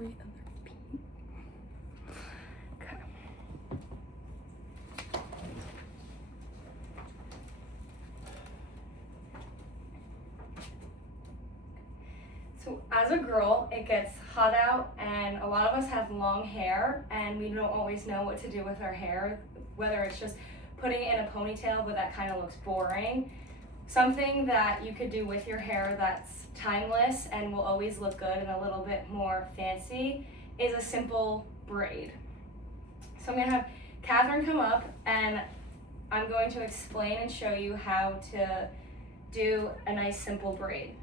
every other beat. Okay. So as a girl, it gets hot out and a lot of us have long hair and we don't always know what to do with our hair, whether it's just putting it in a ponytail, but that kind of looks boring. Something that you could do with your hair that's timeless and will always look good and a little bit more fancy is a simple braid. So I'm gonna have Catherine come up and I'm going to explain and show you how to do a nice simple braid.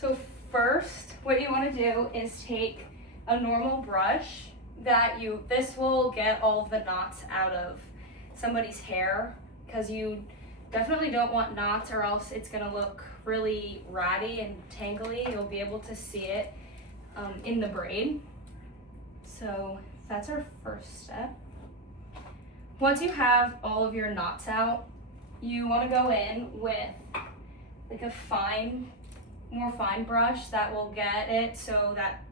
So first, what you want to do is take a normal brush this will get all of the knots out of somebody's hair, because you definitely don't want knots or else it's going to look really ratty and tangly. You'll be able to see it in the braid. So that's our first step. Once you have all of your knots out, you want to go in with like a more fine brush that will get it so that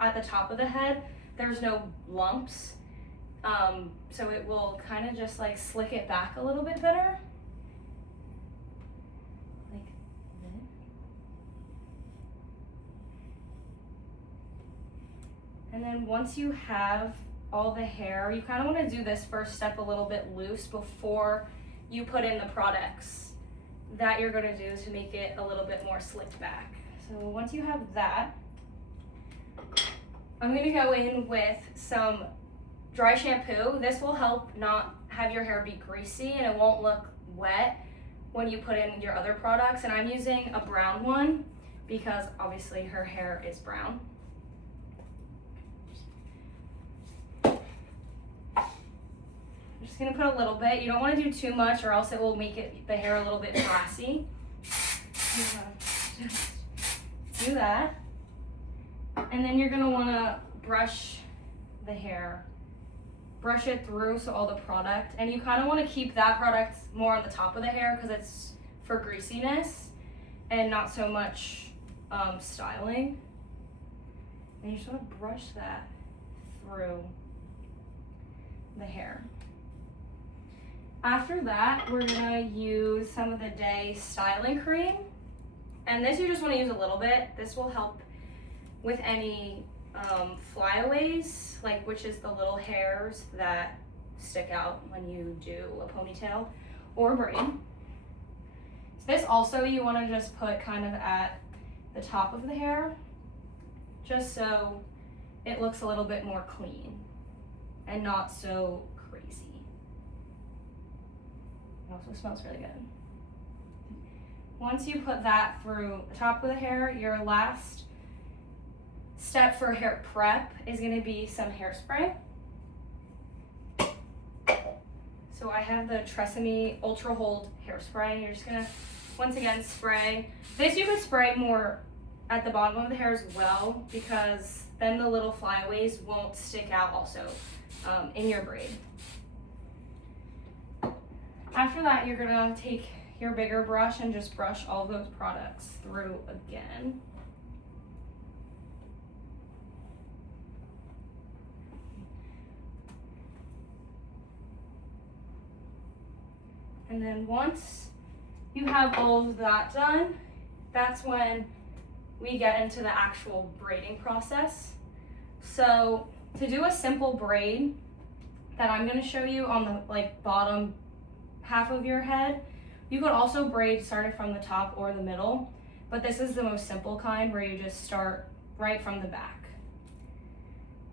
at the top of the head there's no lumps, so it will kind of just like slick it back a little bit better, like this. And then once you have all the hair, you kind of want to do this first step a little bit loose before you put in the products that you're going to do to make it a little bit more slicked back. So once you have that, I'm going to go in with some dry shampoo. This will help not have your hair be greasy and it won't look wet when you put in your other products. And I'm using a brown one because obviously her hair is brown. I'm just going to put a little bit. You don't want to do too much or else it will make the hair a little bit brassy. Just do that. And then you're going to want to brush the hair. Brush it through so all the product, and you kind of want to keep that product more on the top of the hair because it's for greasiness and not so much styling. And you just want to brush that through the hair. After that, we're gonna use some of the Day styling cream. And this you just want to use a little bit. This will help with any flyaways, which is the little hairs that stick out when you do a ponytail or braid. So this also you want to just put kind of at the top of the hair, just so it looks a little bit more clean and not so crazy. It also smells really good. Once you put that through the top of the hair, your last step for hair prep is going to be some hairspray. So I have the Tresemme Ultra Hold hairspray. You're just going to, once again, spray. This you can spray more at the bottom of the hair as well, because then the little flyaways won't stick out also in your braid. After that, you're going to take your bigger brush and just brush all those products through again. And then once you have all of that done, that's when we get into the actual braiding process. So to do a simple braid that I'm going to show you on the bottom half of your head, you could also braid starting from the top or the middle, but this is the most simple kind where you just start right from the back.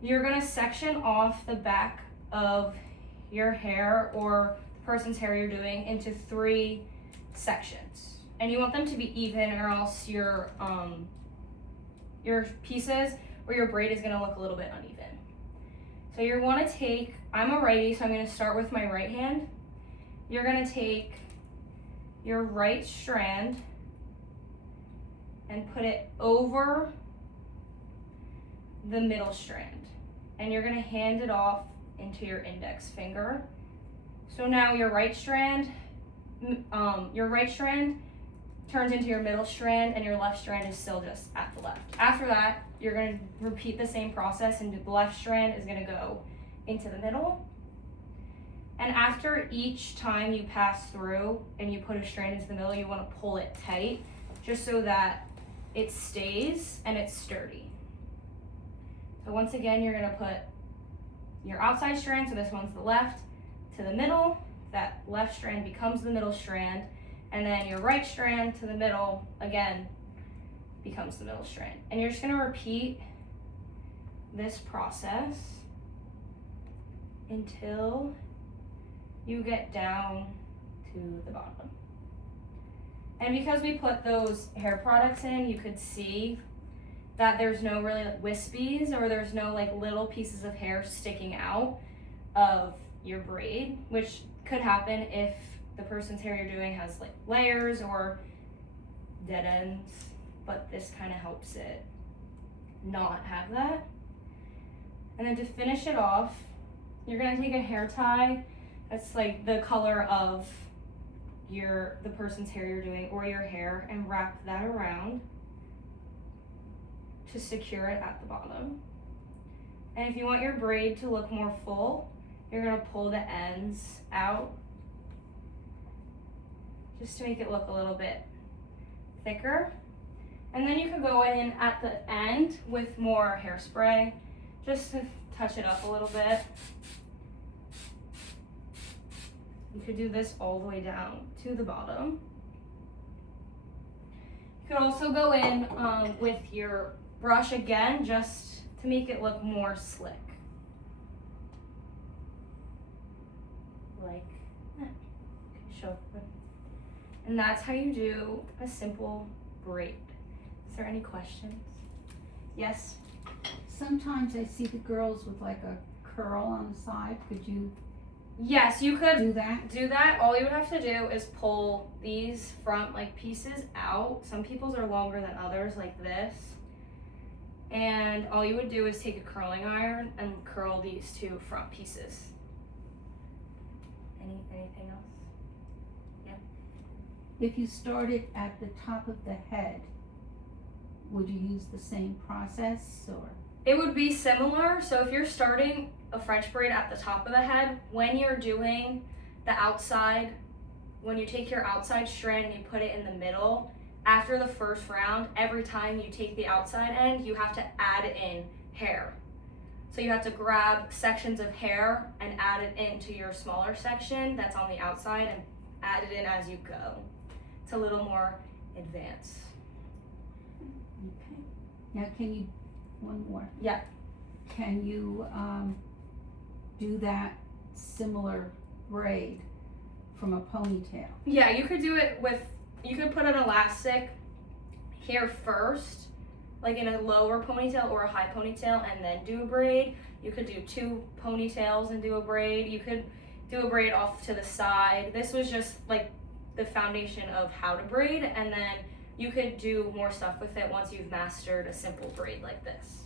You're going to section off the back of your hair or the person's hair you're doing into 3 sections, and you want them to be even or else your pieces or your braid is going to look a little bit uneven. So you want to take, I'm a righty, so I'm going to start with my right hand. You're going to take your right strand and put it over the middle strand, and you're going to hand it off into your index finger. So now your right strand turns into your middle strand, and your left strand is still just at the left. After that, you're gonna repeat the same process, and the left strand is gonna go into the middle. And after each time you pass through and you put a strand into the middle, you wanna pull it tight, just so that it stays and it's sturdy. So once again, you're gonna put your outside strand, so this one's the left, to the middle. That left strand becomes the middle strand, and then your right strand to the middle, again, becomes the middle strand. And you're just gonna repeat this process until you get down to the bottom. And because we put those hair products in, you could see that there's no really like wispies, or there's no like little pieces of hair sticking out of your braid, which could happen if the person's hair you're doing has like layers or dead ends, but this kind of helps it not have that. And then to finish it off, you're gonna take a hair tie that's like the color of the person's hair you're doing, or your hair, and wrap that around to secure it at the bottom. And if you want your braid to look more full, you're gonna pull the ends out just to make it look a little bit thicker. And then you could go in at the end with more hairspray just to touch it up a little bit. You could do this all the way down to the bottom. You could also go in with your brush again, just to make it look more slick. Like that. Show. And that's how you do a simple braid. Is there any questions? Yes? Sometimes I see the girls with like a curl on the side. Could you Yes, you could do that? do that. All you would have to do is pull these front like pieces out. Some people's are longer than others, like this. And all you would do is take a curling iron and curl these two front pieces. Anything else? If you started at the top of the head, would you use the same process, or? It would be similar. So if you're starting a French braid at the top of the head, when you're doing the outside, when you take your outside strand and you put it in the middle, after the first round, every time you take the outside end, you have to add in hair. So you have to grab sections of hair and add it into your smaller section that's on the outside and add it in as you go. It's a little more advanced. Okay. Now can you, one more. Yeah. Can you do that similar braid from a ponytail? Yeah, you could do it with, you could put an elastic here first, like in a lower ponytail or a high ponytail, and then do a braid. You could do 2 ponytails and do a braid. You could do a braid off to the side. This was just like the foundation of how to braid, and then you could do more stuff with it once you've mastered a simple braid like this.